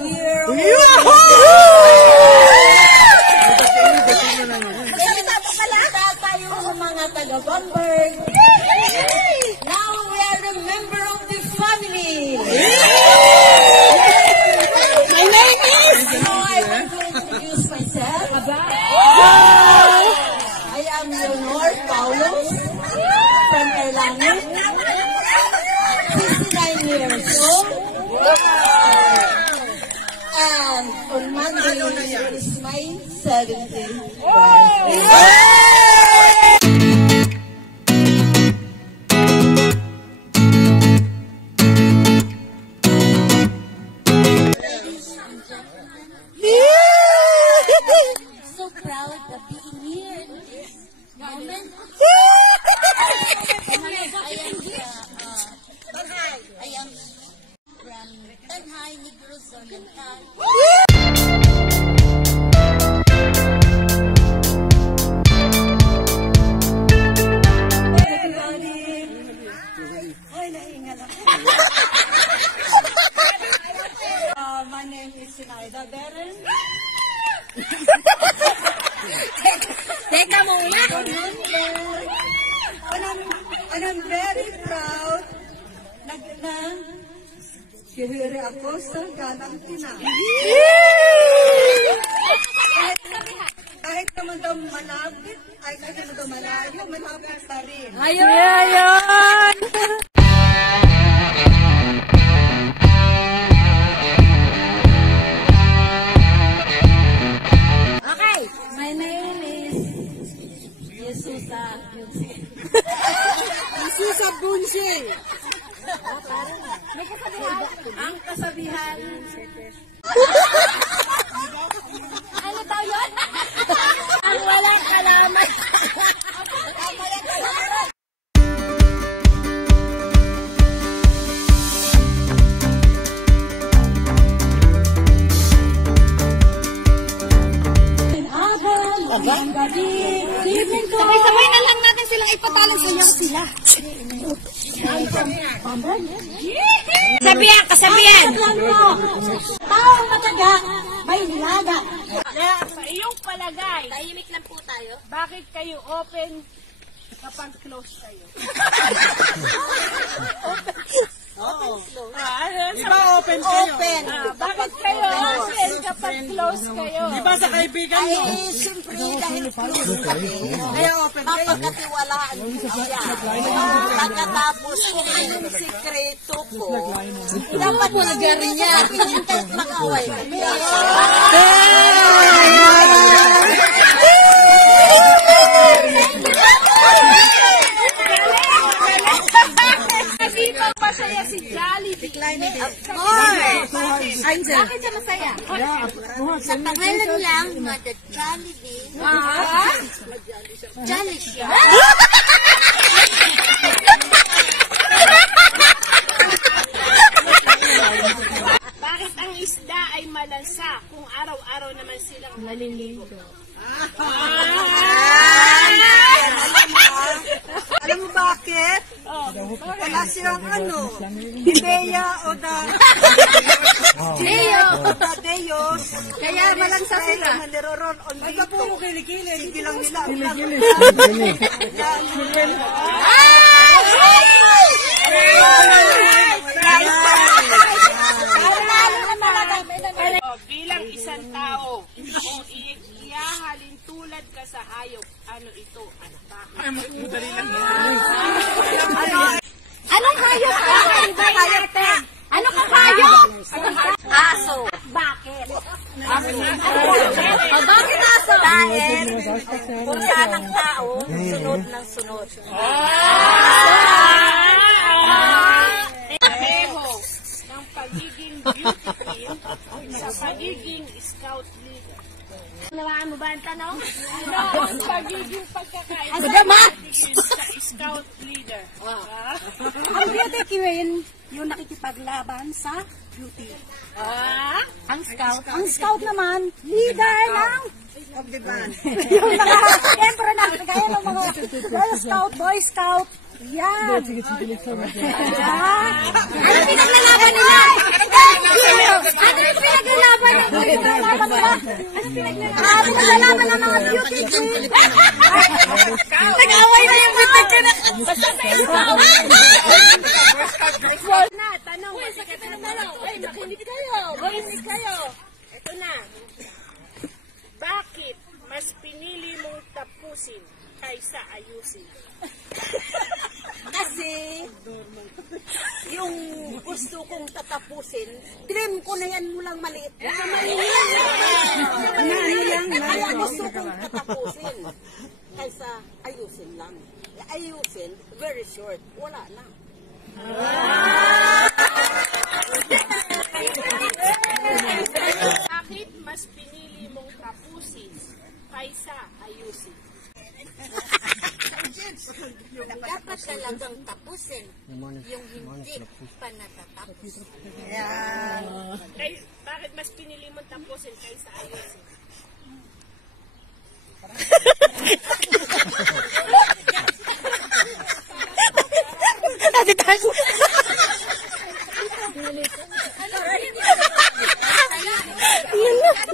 here. Tayo sa mga taga-Bamberg. Now we are the member of the family. My name is... Now I want to introduce myself. I am Leonor Paulos from Erlangen. 69 years old. And on Monday is my 70th birthday. So proud of being here in this moment. I am from Tanhay, Negros Oriental. Everybody! Ay, naingal ako. My name is Sinaida Beren. Teka muna! And I'm very proud na kihiri ako sa ganang tinang. Kahit naman daw malapit, kahit naman daw malayo, malapit pa rin. Ayun! Okay, my name is Yesusa Bunse. Yesusa Bunse! May kasabihan. Ang kasabihan. Ano daw yun? Ang walang kalaman. Ang walang kalaman. Sabay-sabay na lang natin silang ipapalan sa iyang sila. Kasabihan! Tao mataga, may nilaga. Sa iyong palagay, Tahimik lang po tayo. bakit kayo open kapag close kayo? Iba open kayo. Bakit kayo open kapag close kayo? Iba sa kaibigan nyo. Ay, siyempre, dahil close kami. Kaya open kayo. Mapagkatiwalaan ko siya. Pagkatapos kung anong sikreto ko, dapat nagarin niya. Kahit mag-away kami. Kasi pang masaya si Jollibee. Bakit siya masaya? Sa pangalan lang, Mother Jollibee. Jolly siya. Bakit ang isda ay malansa kung araw-araw naman silang naliligo? Alam mo bakit? Wala silang Ideya o Deos. Kaya malansa sila. Naliroron on dito. Ay, puro kilikili. Sige lang nila. Bilang isang tao, kung iyahalin tulad ka sa hayop, ano ito at bakit? Madali lang yan. Anong hayop ka? Ano ka hayop? Aso. Bakit? Bakit aso? Dahil kung saan ang tao, sunod ng sunod. Pareho ng pagiging beauty queen sa pagiging scout leader. Nawaan mo ba ang tanong? No, ang pagiging pagkakaisa sa scout leader. Ang beauty queen, yung nakikipaglaban sa beauty. Ang scout naman, leader ng Of the band. yung mga, siyempre na, kaya ng mga Girl Scout, Boy Scout, yan. Ano pinaglalaban nila? Ano yung pinaglalaban ng pinaglalaban ba? Ano pinaglalaban ng mga beauty queen? Nag-away na yung bitig ka na. Basta sa ikaw. Na, tanong. Ay, makinig kayo. Makinig kayo. Ito na. Bakit mas pinili mong tapusin kaysa ayusin? Kasi, yung gusto kong tatapusin, dream ko na yan mulang maliit. Kaya gusto kong tatapusin. Kaysa ayusin lang. Ayusin, very short. Wala na. Bakit mas pinili mong tapusin kaysa ayusin? Dapat talagang tapusin yung hindi pa natatapos. Bakit mas pinili mong tapusin kaysa ayusin?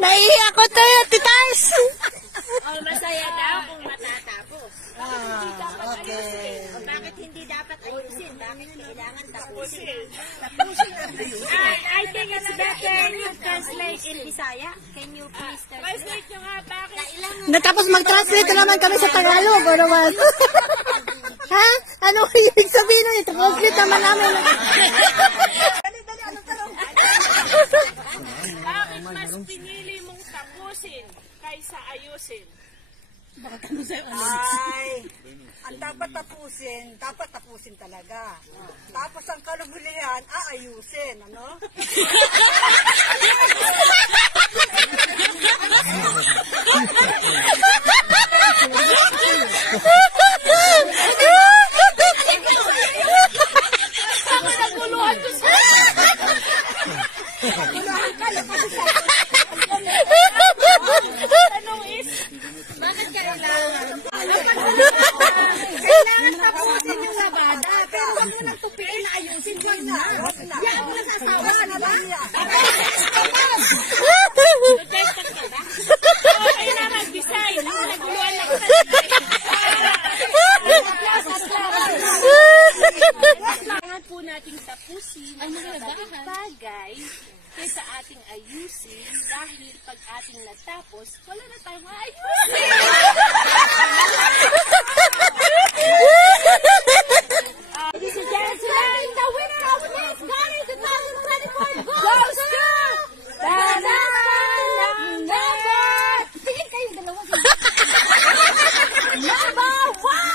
Naiiyak ko tayo, titas! Masaya daw kung matatapos. Okay. Bakit hindi dapat ayusin? Bakit kailangan tapusin? I think it's better you Translate in Bisaya? Can you please translate nyo nga bakit. Natapos mag-translate na naman kami sa Tagalog, o naman? Ha? Ano ibig sabihin nun? I-translate naman namin. Bakit mas pinili mong tapusin kaysa ayusin? Ay, ang dapat tapusin talaga. Tapos ang kalubulihan, aayusin, ano? Tanong is, Bakit kailangan? Kailangan tapusin yung labada, pero huwag mo nang tupiin na ayusin lang na. Yan ang nasasawa ka na lang yan. okay na mag-design. Naguluhan ako sa kailangan po nating tapusin ang mga bagay kaysa ating ayusin dahil pag ating natapos, wala na tayong ayusin. Ladies and gentlemen, the winner of Miss Ghana 2024 goes to number! Tingin kayo dalawa. Number 1!